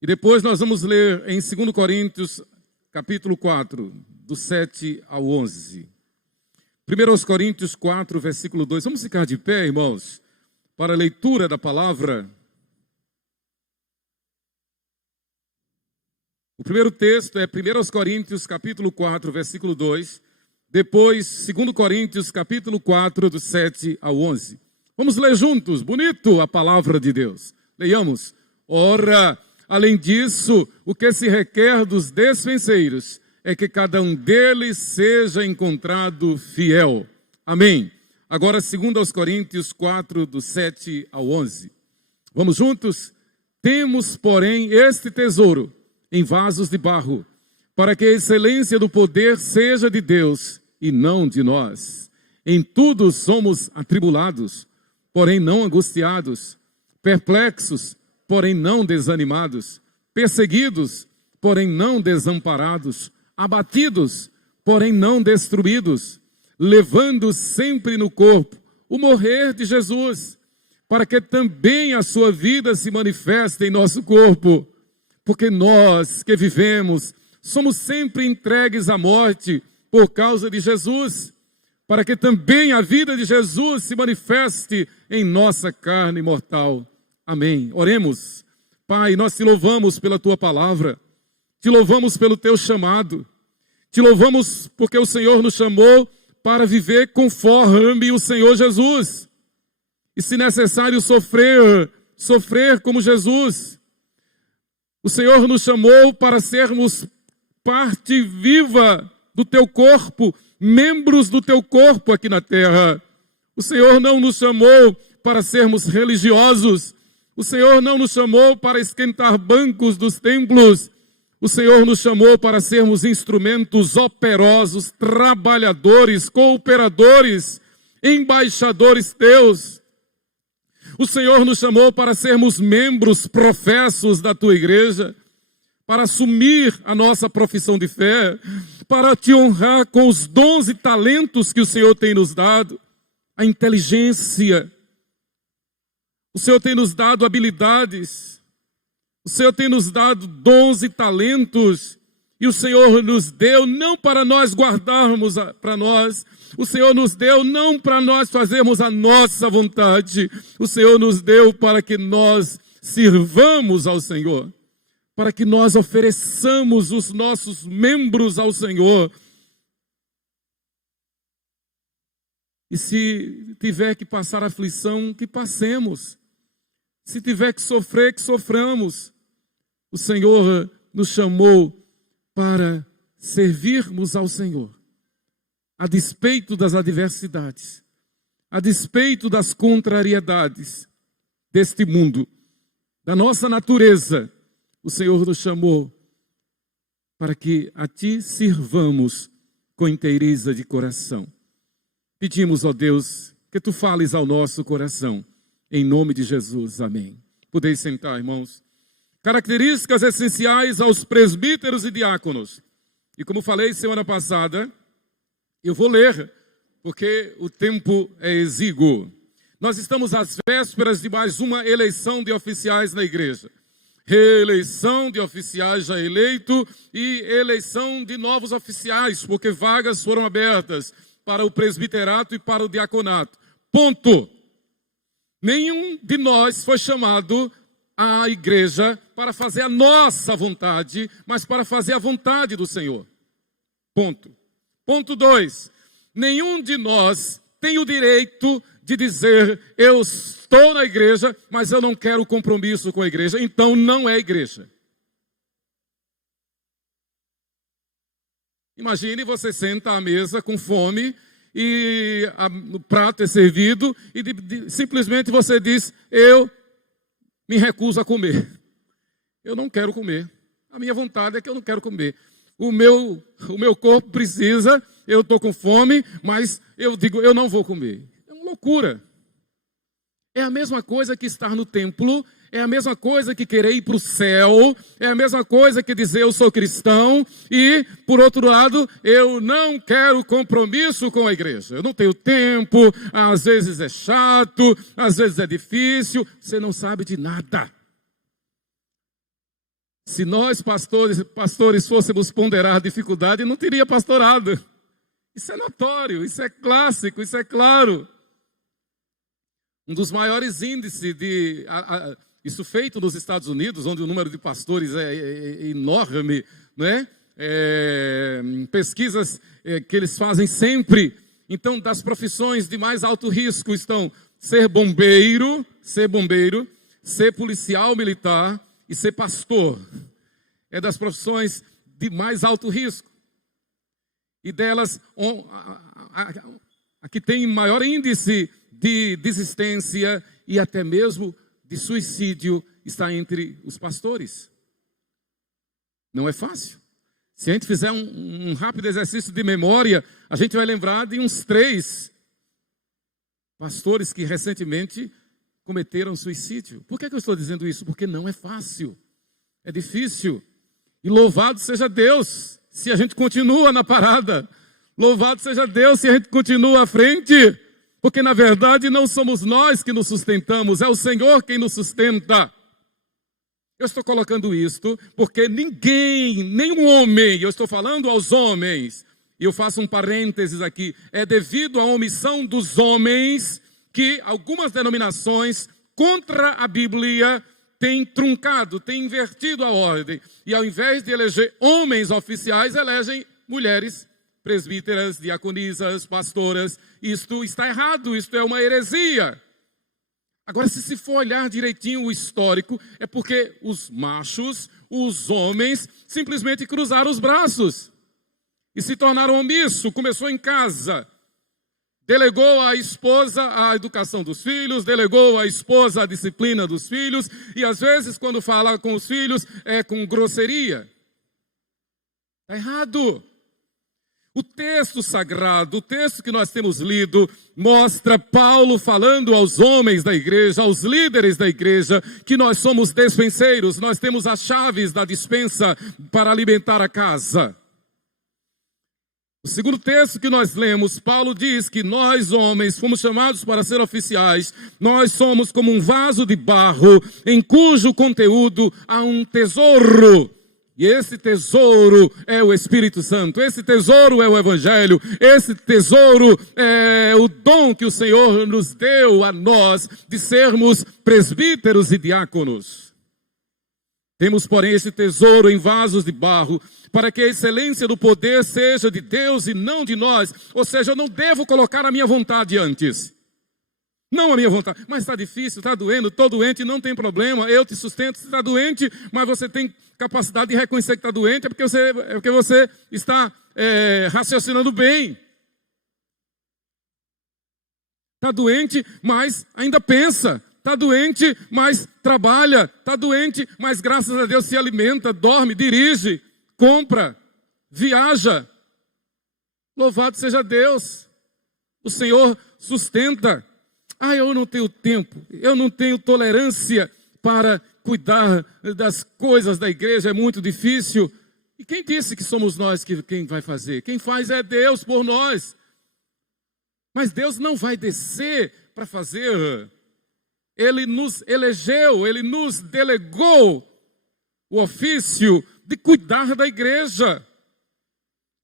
E depois nós vamos ler em 2 Coríntios, capítulo 4, do 7 ao 11. 1 Coríntios 4, versículo 2. Vamos ficar de pé, irmãos, para a leitura da palavra. O primeiro texto é 1 Coríntios, capítulo 4, versículo 2. Depois, 2 Coríntios, capítulo 4, do 7 ao 11. Vamos ler juntos, bonito, a palavra de Deus. Leiamos. Ora, além disso, o que se requer dos despenseiros é que cada um deles seja encontrado fiel. Amém. Agora, 2 Coríntios 4, do 7 ao 11. Vamos juntos? Temos, porém, este tesouro em vasos de barro, para que a excelência do poder seja de Deus e não de nós. Em tudo somos atribulados, porém não angustiados, perplexos, porém não desanimados, perseguidos, porém não desamparados, abatidos, porém não destruídos, levando sempre no corpo o morrer de Jesus, para que também a sua vida se manifeste em nosso corpo. Porque nós que vivemos somos sempre entregues à morte por causa de Jesus, para que também a vida de Jesus se manifeste em nossa carne mortal. Amém. Oremos. Pai, nós te louvamos pela tua palavra, te louvamos pelo teu chamado, te louvamos porque o Senhor nos chamou para viver conforme o Senhor Jesus. E se necessário sofrer como Jesus. O Senhor nos chamou para sermos parte viva do teu corpo, membros do teu corpo aqui na terra. O Senhor não nos chamou para sermos religiosos. O Senhor não nos chamou para esquentar bancos dos templos. O Senhor nos chamou para sermos instrumentos operosos, trabalhadores, cooperadores, embaixadores teus. O Senhor nos chamou para sermos membros professos da tua igreja, para assumir a nossa profissão de fé, para te honrar com os dons e talentos que o Senhor tem nos dado, a inteligência. O Senhor tem nos dado habilidades, o Senhor tem nos dado dons e talentos, e o Senhor nos deu não para nós guardarmos para nós, o Senhor nos deu não para nós fazermos a nossa vontade, o Senhor nos deu para que nós sirvamos ao Senhor, para que nós ofereçamos os nossos membros ao Senhor. E se tiver que passar aflição, que passemos. Se tiver que sofrer, que soframos. O Senhor nos chamou para servirmos ao Senhor, a despeito das adversidades, a despeito das contrariedades deste mundo, da nossa natureza. O Senhor nos chamou para que a Ti sirvamos com inteireza de coração. Pedimos, ó Deus, que Tu fales ao nosso coração, em nome de Jesus, amém. Podeis sentar, irmãos. Características essenciais aos presbíteros e diáconos. E como falei semana passada, eu vou ler, porque o tempo é exíguo. Nós estamos às vésperas de mais uma eleição de oficiais na igreja. Reeleição de oficiais já eleito e eleição de novos oficiais, porque vagas foram abertas para o presbiterato e para o diaconato. Ponto. Nenhum de nós foi chamado à igreja para fazer a nossa vontade, mas para fazer a vontade do Senhor. Ponto. Ponto 2. Nenhum de nós tem o direito de dizer, eu estou na igreja, mas eu não quero compromisso com a igreja, então não é igreja. Imagine você senta à mesa com fome e o prato é servido e simplesmente você diz, eu me recuso a comer. Eu não quero comer. A minha vontade é que eu não quero comer. O meu corpo precisa, eu estou com fome, mas eu digo, eu não vou comer. É uma loucura. É a mesma coisa que estar no templo, é a mesma coisa que querer ir para o céu, é a mesma coisa que dizer eu sou cristão e, por outro lado, eu não quero compromisso com a igreja. Eu não tenho tempo, às vezes é chato, às vezes é difícil, você não sabe de nada. Se nós, pastores fôssemos ponderar a dificuldade, não teria pastorado. Isso é notório, isso é clássico, isso é claro. Um dos maiores índices isso feito nos Estados Unidos, onde o número de pastores é enorme, não é? Pesquisas que eles fazem sempre. Então, das profissões de mais alto risco estão ser bombeiro, ser policial militar e ser pastor. É das profissões de mais alto risco. E delas, a que tem maior índice de desistência e até mesmo de suicídio está entre os pastores. Não é fácil. Se a gente fizer um rápido exercício de memória, a gente vai lembrar de uns 3 pastores que recentemente cometeram suicídio. Por que eu estou dizendo isso? Porque não é fácil. É difícil. E louvado seja Deus se a gente continua na parada. Louvado seja Deus se a gente continua à frente. Porque na verdade não somos nós que nos sustentamos, é o Senhor quem nos sustenta. Eu estou colocando isto porque ninguém, nenhum homem, eu estou falando aos homens, e eu faço um parênteses aqui, é devido à omissão dos homens que algumas denominações contra a Bíblia têm truncado, têm invertido a ordem. E ao invés de eleger homens oficiais, elegem mulheres presbíteras, diaconisas, pastoras. Isto está errado, isto é uma heresia. Agora, se for olhar direitinho o histórico, é porque os machos, os homens, simplesmente cruzaram os braços e se tornaram omissos. Começou em casa. Delegou à esposa a educação dos filhos, delegou à esposa a disciplina dos filhos, e às vezes, quando fala com os filhos, é com grosseria. Está errado. O texto sagrado, o texto que nós temos lido, mostra Paulo falando aos homens da igreja, aos líderes da igreja, que nós somos despenseiros, nós temos as chaves da despensa para alimentar a casa. O segundo texto que nós lemos, Paulo diz que nós homens fomos chamados para ser oficiais, nós somos como um vaso de barro, em cujo conteúdo há um tesouro. E esse tesouro é o Espírito Santo, esse tesouro é o Evangelho, esse tesouro é o dom que o Senhor nos deu a nós de sermos presbíteros e diáconos. Temos, porém, esse tesouro em vasos de barro, para que a excelência do poder seja de Deus e não de nós. Ou seja, eu não devo colocar a minha vontade antes. Não a minha vontade. Mas está difícil, está doendo, estou doente, não tem problema, eu te sustento. Se está doente, mas você tem capacidade de reconhecer que está doente, é porque você está raciocinando bem. Está doente, mas ainda pensa. Está doente, mas trabalha. Está doente, mas graças a Deus se alimenta, dorme, dirige, compra, viaja. Louvado seja Deus. O Senhor sustenta. Eu não tenho tempo, eu não tenho tolerância para cuidar das coisas da igreja, é muito difícil. E quem disse que somos nós quem vai fazer? Quem faz é Deus por nós. Mas Deus não vai descer para fazer. Ele nos elegeu, Ele nos delegou o ofício de cuidar da igreja.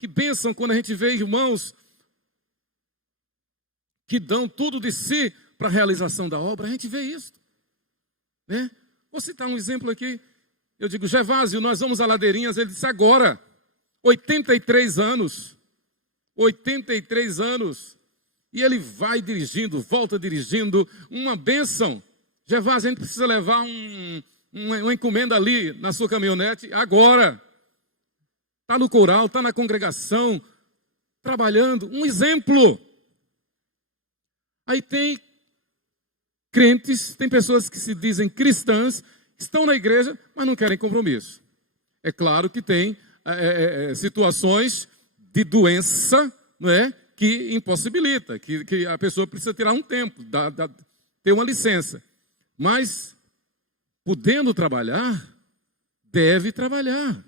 Que bênção quando a gente vê irmãos que dão tudo de si para a realização da obra. A gente vê isso, né? Vou citar um exemplo aqui. Eu digo, Gervásio, nós vamos a Ladeirinhas. Ele disse, agora, 83 anos. 83 anos. E ele vai dirigindo, volta dirigindo, uma bênção. Gervásio, a gente precisa levar uma encomenda ali na sua caminhonete, agora. Está no coral, está na congregação, trabalhando. Um exemplo. Aí tem crentes, tem pessoas que se dizem cristãs, estão na igreja, mas não querem compromisso. É claro que tem situações de doença, não é, que impossibilita, que a pessoa precisa tirar um tempo, ter uma licença. Mas, podendo trabalhar, deve trabalhar.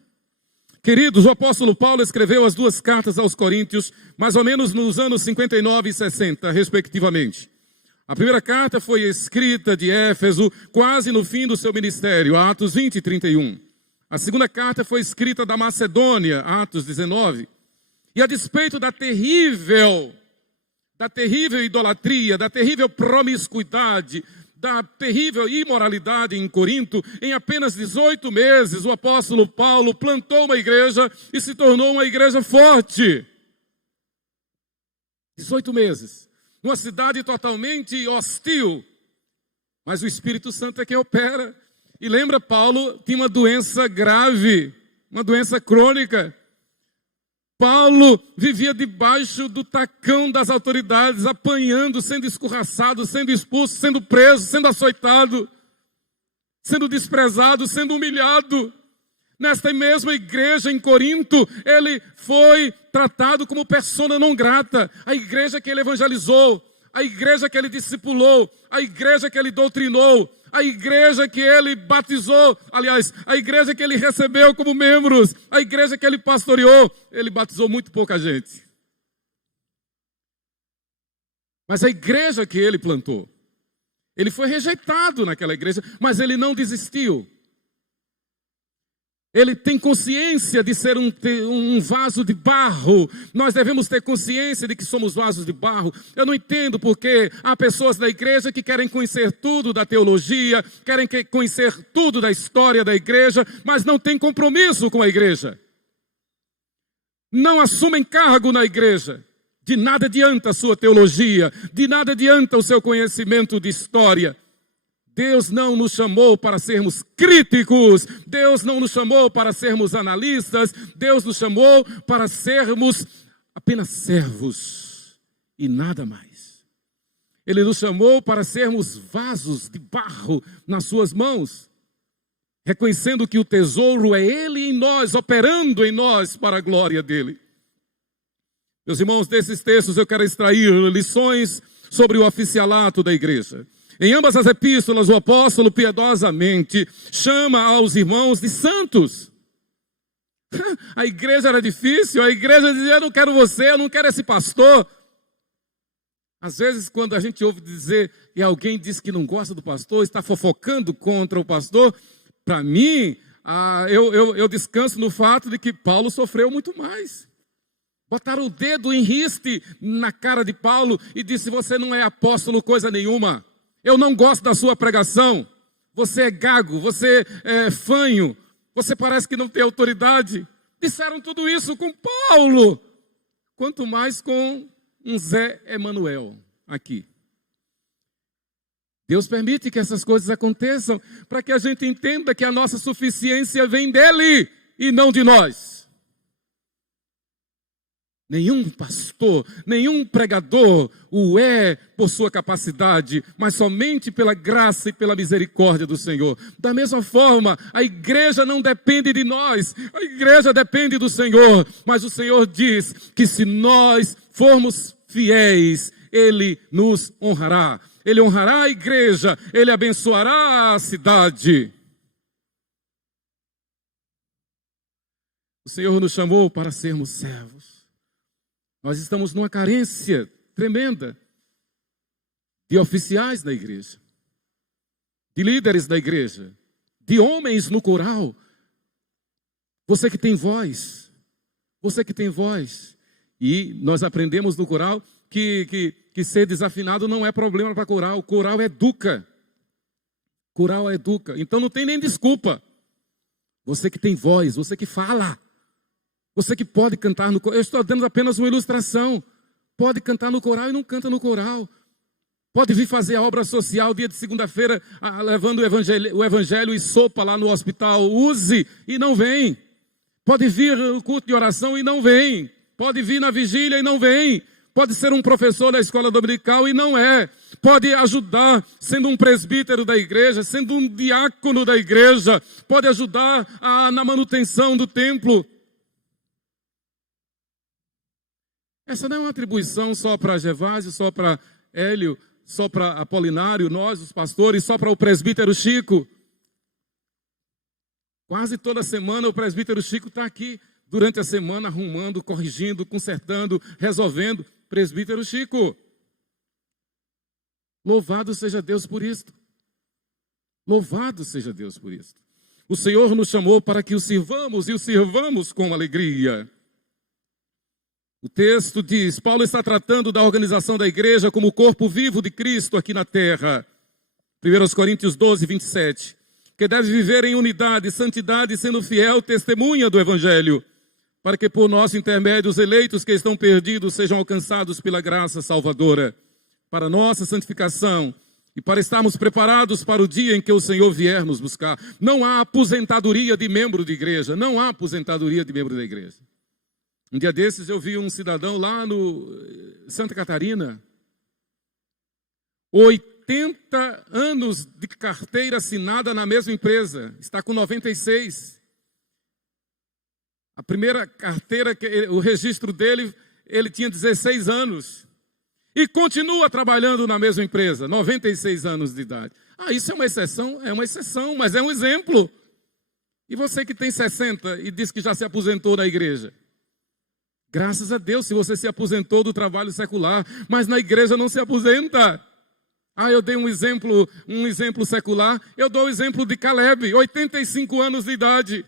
Queridos, o apóstolo Paulo escreveu as 2 cartas aos Coríntios, mais ou menos nos anos 59 e 60, respectivamente. A primeira carta foi escrita de Éfeso, quase no fim do seu ministério, Atos 20 e 31. A segunda carta foi escrita da Macedônia, Atos 19. E a despeito da terrível idolatria, da terrível promiscuidade, da terrível imoralidade em Corinto, em apenas 18 meses, o apóstolo Paulo plantou uma igreja e se tornou uma igreja forte. 18 meses. Numa cidade totalmente hostil. Mas o Espírito Santo é quem opera. E lembra, Paulo tinha uma doença grave, uma doença crônica. Paulo vivia debaixo do tacão das autoridades, apanhando, sendo escorraçado, sendo expulso, sendo preso, sendo açoitado, sendo desprezado, sendo humilhado. Nesta mesma igreja em Corinto, ele foi tratado como persona não grata. A igreja que ele evangelizou, a igreja que ele discipulou, a igreja que ele doutrinou, a igreja que ele batizou, aliás, a igreja que ele recebeu como membros, a igreja que ele pastoreou, ele batizou muito pouca gente. Mas a igreja que ele plantou, ele foi rejeitado naquela igreja, mas ele não desistiu. Ele tem consciência de ser um vaso de barro. Nós devemos ter consciência de que somos vasos de barro. Eu não entendo porque há pessoas da igreja que querem conhecer tudo da teologia, querem conhecer tudo da história da igreja, mas não têm compromisso com a igreja. Não assumem cargo na igreja. De nada adianta a sua teologia, de nada adianta o seu conhecimento de história. Deus não nos chamou para sermos críticos, Deus não nos chamou para sermos analistas, Deus nos chamou para sermos apenas servos e nada mais. Ele nos chamou para sermos vasos de barro nas suas mãos, reconhecendo que o tesouro é Ele em nós, operando em nós para a glória dEle. Meus irmãos, desses textos eu quero extrair lições sobre o oficialato da igreja. Em ambas as epístolas, o apóstolo piedosamente chama aos irmãos de santos. A igreja era difícil, a igreja dizia, eu não quero você, eu não quero esse pastor. Às vezes, quando a gente ouve dizer e alguém diz que não gosta do pastor, está fofocando contra o pastor, para mim, eu descanso no fato de que Paulo sofreu muito mais. Botaram o dedo em riste na cara de Paulo e disse, você não é apóstolo coisa nenhuma. Eu não gosto da sua pregação. Você é gago, você é fanho, você parece que não tem autoridade. Disseram tudo isso com Paulo. Quanto mais com um Zé Emanuel aqui. Deus permite que essas coisas aconteçam para que a gente entenda que a nossa suficiência vem dele e não de nós. Nenhum pastor, nenhum pregador o é por sua capacidade, mas somente pela graça e pela misericórdia do Senhor. Da mesma forma, a igreja não depende de nós, a igreja depende do Senhor. Mas o Senhor diz que se nós formos fiéis, Ele nos honrará. Ele honrará a igreja, Ele abençoará a cidade. O Senhor nos chamou para sermos servos. Nós estamos numa carência tremenda de oficiais na igreja, de líderes da igreja, de homens no coral. Você que tem voz, E nós aprendemos no coral que ser desafinado não é problema para coral. Coral educa. Então não tem nem desculpa. Você que tem voz, você que fala. Você que pode cantar no coral, eu estou dando apenas uma ilustração. Pode cantar no coral e não canta no coral. Pode vir fazer a obra social dia de segunda-feira, levando o evangelho e sopa lá no hospital. Use e não vem. Pode vir no culto de oração e não vem. Pode vir na vigília e não vem. Pode ser um professor da escola dominical e não é. Pode ajudar sendo um presbítero da igreja, sendo um diácono da igreja. Pode ajudar na manutenção do templo. Essa não é uma atribuição só para Gervásio, só para Hélio, só para Apolinário, nós, os pastores, só para o presbítero Chico. Quase toda semana o presbítero Chico está aqui, durante a semana, arrumando, corrigindo, consertando, resolvendo. Presbítero Chico. Louvado seja Deus por isto. Louvado seja Deus por isto. O Senhor nos chamou para que o sirvamos e o sirvamos com alegria. O texto diz, Paulo está tratando da organização da igreja como o corpo vivo de Cristo aqui na terra. 1 Coríntios 12, 27. Que deve viver em unidade, santidade, sendo fiel testemunha do Evangelho, para que por nosso intermédio os eleitos que estão perdidos sejam alcançados pela graça salvadora, para nossa santificação e para estarmos preparados para o dia em que o Senhor vier nos buscar. Não há aposentadoria de membro de igreja, não há aposentadoria de membro da igreja. Um dia desses eu vi um cidadão lá no Santa Catarina, 80 anos de carteira assinada na mesma empresa, está com 96. A primeira carteira, o registro dele, ele tinha 16 anos. E continua trabalhando na mesma empresa, 96 anos de idade. Isso é uma exceção, mas é um exemplo. E você que tem 60 e diz que já se aposentou na igreja? Graças a Deus, se você se aposentou do trabalho secular, mas na igreja não se aposenta. Eu dei um exemplo secular, eu dou o exemplo de Caleb, 85 anos de idade.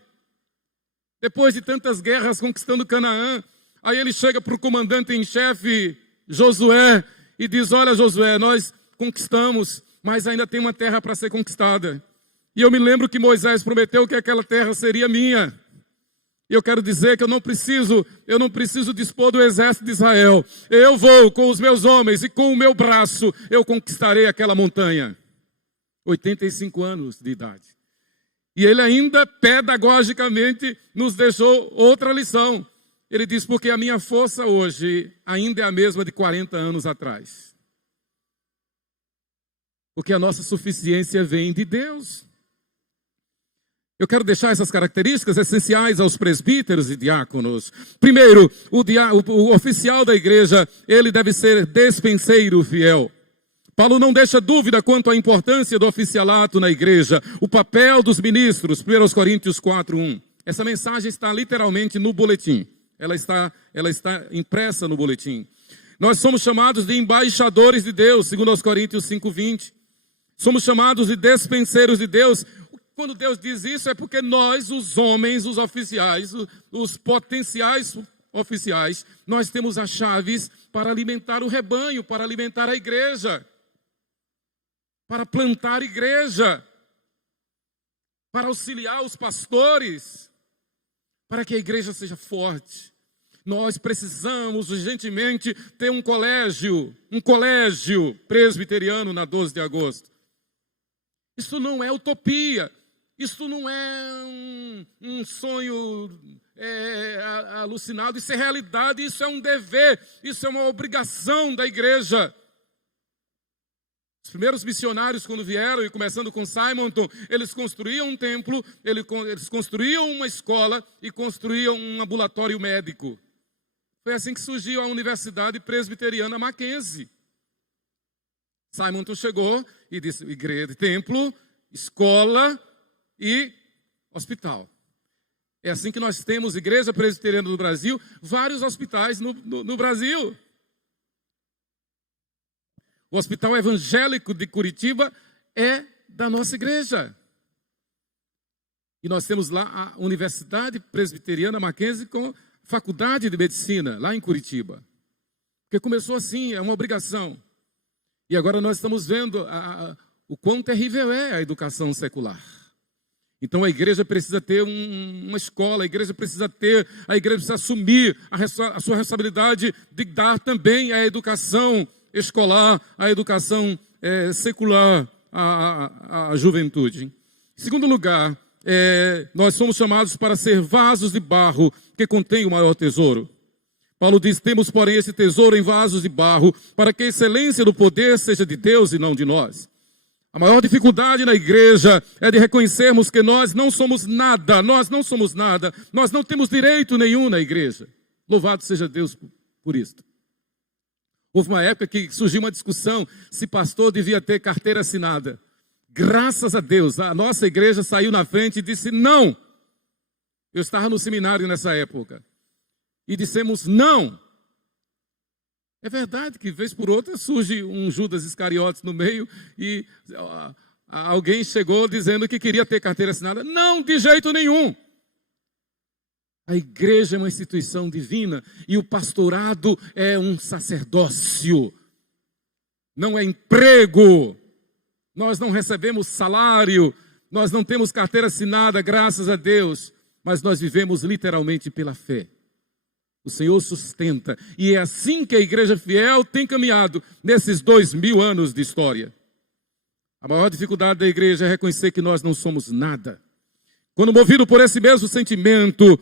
Depois de tantas guerras conquistando Canaã, aí ele chega para o comandante em chefe, Josué, e diz, olha Josué, nós conquistamos, mas ainda tem uma terra para ser conquistada. E eu me lembro que Moisés prometeu que aquela terra seria minha. E eu quero dizer que eu não preciso dispor do exército de Israel. Eu vou com os meus homens e com o meu braço eu conquistarei aquela montanha. 85 anos de idade. E ele ainda pedagogicamente nos deixou outra lição. Ele diz, porque a minha força hoje ainda é a mesma de 40 anos atrás. Porque a nossa suficiência vem de Deus. Eu quero deixar essas características essenciais aos presbíteros e diáconos. Primeiro, o oficial da igreja, ele deve ser despenseiro fiel. Paulo não deixa dúvida quanto à importância do oficialato na igreja, o papel dos ministros, 1 Coríntios 4:1. Essa mensagem está literalmente no boletim. Ela está impressa no boletim. Nós somos chamados de embaixadores de Deus, 2 Coríntios 5:20. Somos chamados de despenseiros de Deus. Quando Deus diz isso é porque nós, os homens, os oficiais, os potenciais oficiais, nós temos as chaves para alimentar o rebanho, para alimentar a igreja, para plantar igreja, para auxiliar os pastores, para que a igreja seja forte. Nós precisamos urgentemente ter um colégio presbiteriano na 12 de agosto. Isso não é utopia. Isso não é um sonho alucinado, isso é realidade, isso é um dever, isso é uma obrigação da igreja. Os primeiros missionários, quando vieram, e começando com Simonton, eles construíam um templo, eles construíam uma escola e construíam um ambulatório médico. Foi assim que surgiu a Universidade Presbiteriana Mackenzie. Simonton chegou e disse, igreja, templo, escola e hospital. É assim que nós temos Igreja Presbiteriana do Brasil, vários hospitais no Brasil. O Hospital Evangélico de Curitiba é da nossa igreja. E nós temos lá a Universidade Presbiteriana Mackenzie com Faculdade de Medicina, lá em Curitiba. Porque começou assim, é uma obrigação. E agora nós estamos vendo o quão terrível é a educação secular. Então a igreja precisa ter uma escola, a igreja precisa assumir a sua responsabilidade de dar também a educação escolar, a educação secular à juventude. Em segundo lugar, nós somos chamados para ser vasos de barro que contém o maior tesouro. Paulo diz, temos porém esse tesouro em vasos de barro, para que a excelência do poder seja de Deus e não de nós. A maior dificuldade na igreja é de reconhecermos que nós não somos nada, nós não temos direito nenhum na igreja. Louvado seja Deus por isso. Houve uma época que surgiu uma discussão se pastor devia ter carteira assinada. Graças a Deus, a nossa igreja saiu na frente e disse não. Eu estava no seminário nessa época. E dissemos não. É verdade que, vez por outra, surge um Judas Iscariotes no meio e alguém chegou dizendo que queria ter carteira assinada. Não, de jeito nenhum. A igreja é uma instituição divina e o pastorado é um sacerdócio. Não é emprego. Nós não recebemos salário. Nós não temos carteira assinada, graças a Deus. Mas nós vivemos literalmente pela fé. O Senhor sustenta. E é assim que a igreja fiel tem caminhado nesses 2000 anos de história. A maior dificuldade da igreja é reconhecer que nós não somos nada. Quando movido por esse mesmo sentimento,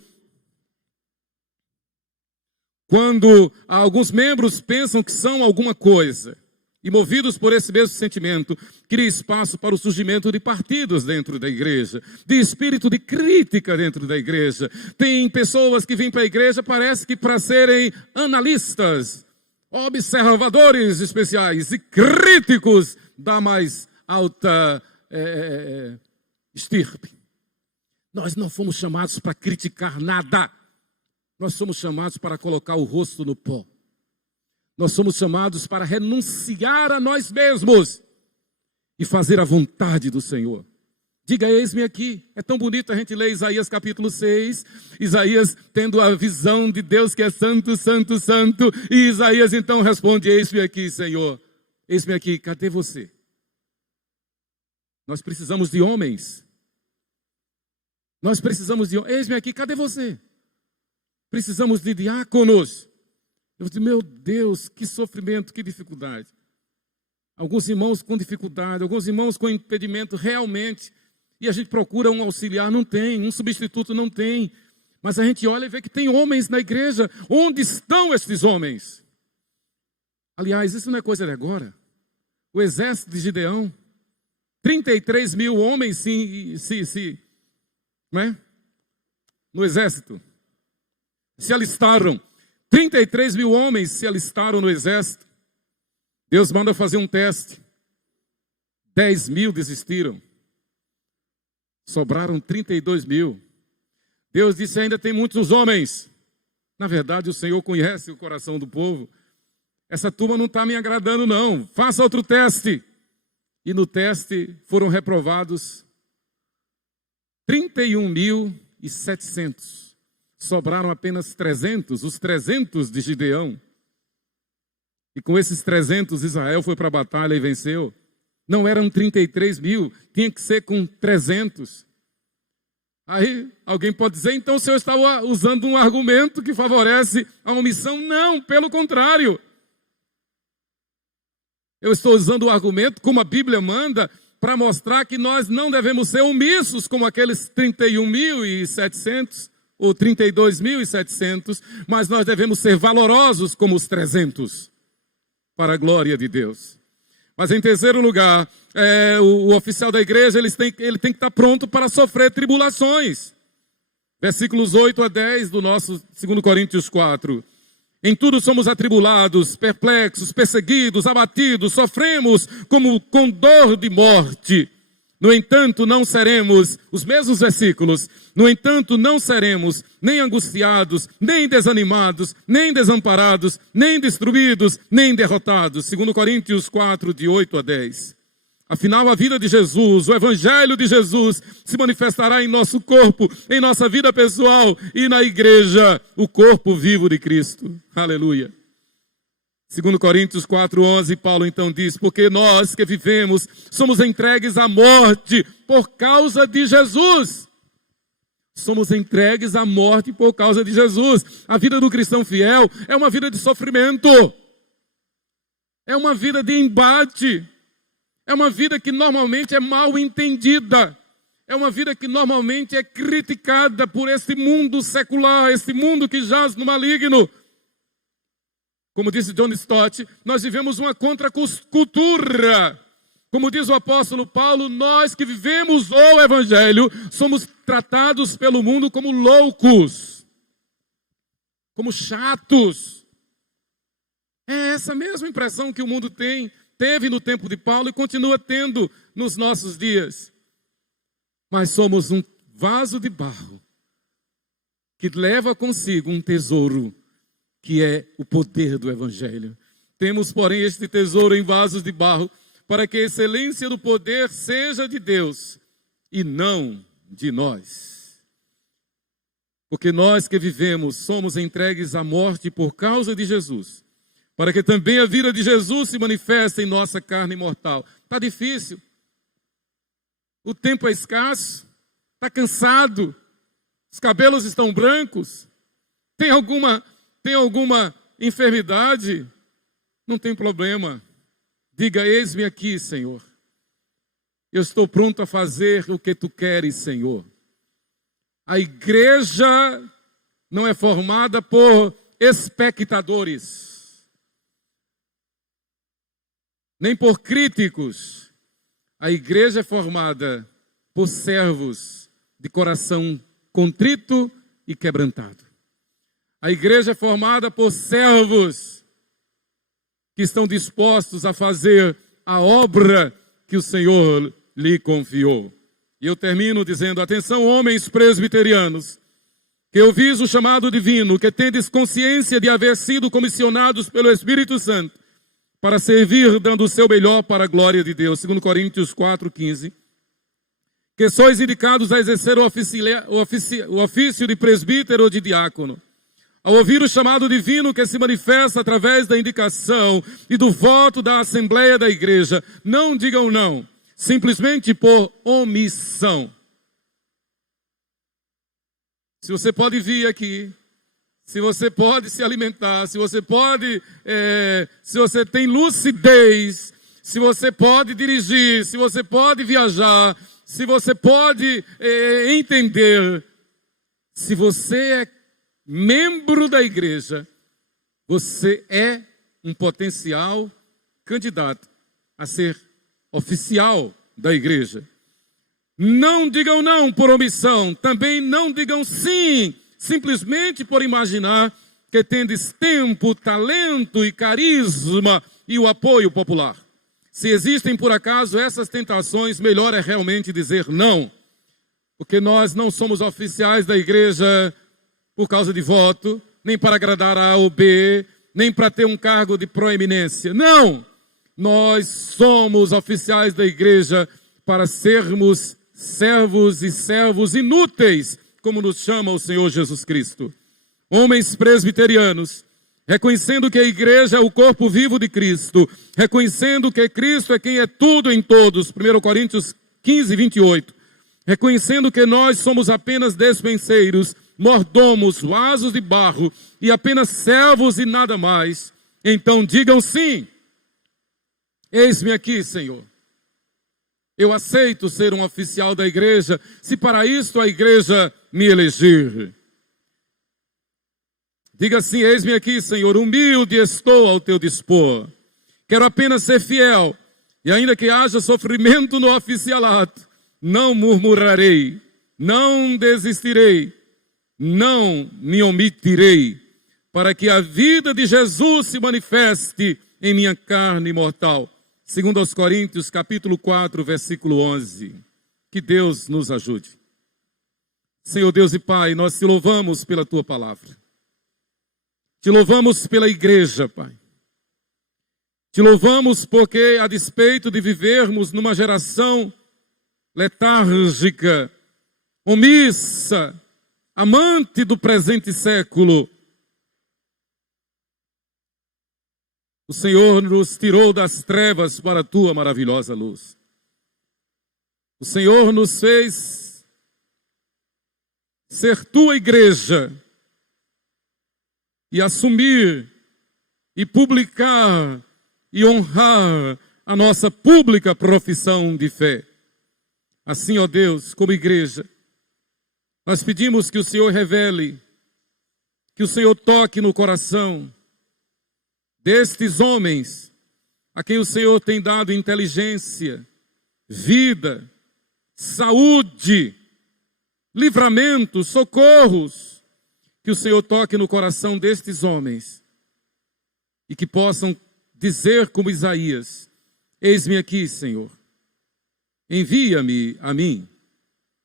quando alguns membros pensam que são alguma coisa, e movidos por esse mesmo sentimento, cria espaço para o surgimento de partidos dentro da igreja, de espírito de crítica dentro da igreja. Tem pessoas que vêm para a igreja, parece que para serem analistas, observadores especiais e críticos da mais alta estirpe. Nós não fomos chamados para criticar nada. Nós somos chamados para colocar o rosto no pó. Nós somos chamados para renunciar a nós mesmos e fazer a vontade do Senhor. Diga, eis-me aqui. É tão bonito a gente ler Isaías capítulo 6. Isaías tendo a visão de Deus que é santo, santo, santo. E Isaías então responde, eis-me aqui, Senhor. Eis-me aqui, cadê você? Nós precisamos de homens. Nós precisamos de homens. Eis-me aqui, cadê você? Precisamos de diáconos. Eu disse, meu Deus, que sofrimento, que dificuldade. Alguns irmãos com dificuldade, alguns irmãos com impedimento realmente. E a gente procura um auxiliar, não tem, um substituto não tem. Mas a gente olha e vê que tem homens na igreja. Onde estão esses homens? Aliás, isso não é coisa de agora. O exército de Gideão, 33 mil homens não é? No exército, se alistaram. 33 mil homens se alistaram no exército. Deus manda fazer um teste. 10 mil desistiram. Sobraram 32 mil. Deus disse, ainda tem muitos homens. Na verdade, o Senhor conhece o coração do povo. Essa turma não está me agradando, não. Faça outro teste. E no teste foram reprovados 31.700. Sobraram apenas 300, os 300 de Gideão. E com esses 300 Israel foi para a batalha e venceu. Não eram 33 mil, tinha que ser com 300. Aí alguém pode dizer, então o senhor está usando um argumento que favorece a omissão? Não, pelo contrário. Eu estou usando o argumento, como a Bíblia manda, para mostrar que nós não devemos ser omissos como aqueles 31.700 ou 32.700, mas nós devemos ser valorosos como os 300, para a glória de Deus. Mas em terceiro lugar, o oficial da igreja, ele tem que estar pronto para sofrer tribulações. Versículos 8 a 10 do nosso 2 Coríntios 4. Em tudo somos atribulados, perplexos, perseguidos, abatidos, sofremos como com dor de morte. No entanto, não seremos, os mesmos versículos, no entanto, não seremos nem angustiados, nem desanimados, nem desamparados, nem destruídos, nem derrotados. 2 Coríntios 4, de 8 a 10. Afinal, a vida de Jesus, o evangelho de Jesus, se manifestará em nosso corpo, em nossa vida pessoal e na igreja, o corpo vivo de Cristo. Aleluia. 2 Coríntios 4:11, Paulo então diz, porque nós que vivemos somos entregues à morte por causa de Jesus. Somos entregues à morte por causa de Jesus. A vida do cristão fiel é uma vida de sofrimento. É uma vida de embate. É uma vida que normalmente é mal entendida. É uma vida que normalmente é criticada por esse mundo secular, esse mundo que jaz no maligno. Como disse John Stott, nós vivemos uma contracultura. Como diz o apóstolo Paulo, nós que vivemos o evangelho, somos tratados pelo mundo como loucos, como chatos. É essa mesma impressão que o mundo teve no tempo de Paulo e continua tendo nos nossos dias. Mas somos um vaso de barro que leva consigo um tesouro, que é o poder do evangelho. Temos, porém, este tesouro em vasos de barro para que a excelência do poder seja de Deus e não de nós. Porque nós que vivemos somos entregues à morte por causa de Jesus, para que também a vida de Jesus se manifeste em nossa carne mortal. Está difícil, o tempo é escasso, está cansado, os cabelos estão brancos, tem alguma enfermidade? Não tem problema. Diga: eis-me aqui, Senhor. Eu estou pronto a fazer o que tu queres, Senhor. A igreja não é formada por espectadores, nem por críticos. A igreja é formada por servos de coração contrito e quebrantado. A igreja é formada por servos que estão dispostos a fazer a obra que o Senhor lhe confiou. E eu termino dizendo: atenção, homens presbiterianos, que ouvis o chamado divino, que tendes consciência de haver sido comissionados pelo Espírito Santo para servir, dando o seu melhor para a glória de Deus. 2 Coríntios 4:15. Que sois indicados a exercer o ofício de presbítero ou de diácono. Ao ouvir o chamado divino que se manifesta através da indicação e do voto da Assembleia da Igreja, não digam não, simplesmente por omissão. Se você pode vir aqui, se você pode se alimentar, se você tem lucidez, se você pode dirigir, se você pode viajar, se você pode entender, se você é membro da igreja, você é um potencial candidato a ser oficial da igreja. Não digam não por omissão, também não digam sim, simplesmente por imaginar que tendes tempo, talento e carisma e o apoio popular. Se existem por acaso essas tentações, melhor é realmente dizer não, porque nós não somos oficiais da igreja por causa de voto, nem para agradar a ou B, nem para ter um cargo de proeminência. Não! Nós somos oficiais da igreja para sermos servos e servos inúteis, como nos chama o Senhor Jesus Cristo. Homens presbiterianos, reconhecendo que a igreja é o corpo vivo de Cristo, reconhecendo que Cristo é quem é tudo em todos, 1 Coríntios 15:28, reconhecendo que nós somos apenas despenseiros, mordomos, vasos de barro e apenas servos e nada mais, então digam sim. Eis-me aqui, Senhor. Eu aceito ser um oficial da igreja, se para isto a igreja me elegir. Diga assim: eis-me aqui, Senhor, humilde estou ao teu dispor. Quero apenas ser fiel, e ainda que haja sofrimento no oficialato, não murmurarei, não desistirei, não me omitirei, para que a vida de Jesus se manifeste em minha carne mortal. 2 Coríntios, capítulo 4, versículo 11. Que Deus nos ajude. Senhor Deus e Pai, nós te louvamos pela tua palavra. Te louvamos pela igreja, Pai. Te louvamos porque, a despeito de vivermos numa geração letárgica, omissa, amante do presente século, o Senhor nos tirou das trevas para a tua maravilhosa luz. O Senhor nos fez ser tua igreja e assumir e publicar e honrar a nossa pública profissão de fé. Assim, ó Deus, como igreja, nós pedimos que o Senhor revele, que o Senhor toque no coração destes homens, a quem o Senhor tem dado inteligência, vida, saúde, livramento, socorros, que o Senhor toque no coração destes homens e que possam dizer como Isaías: eis-me aqui, Senhor, envia-me a mim.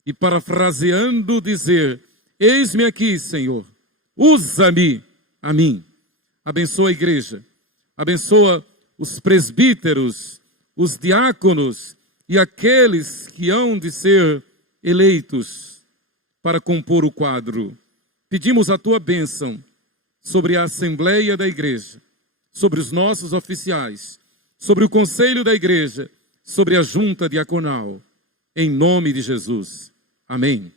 E parafraseando dizer: eis-me aqui, Senhor, usa-me a mim. Abençoa a igreja, abençoa os presbíteros, os diáconos e aqueles que hão de ser eleitos para compor o quadro. Pedimos a tua bênção sobre a Assembleia da Igreja, sobre os nossos oficiais, sobre o Conselho da Igreja, sobre a Junta Diaconal. Em nome de Jesus. Amém.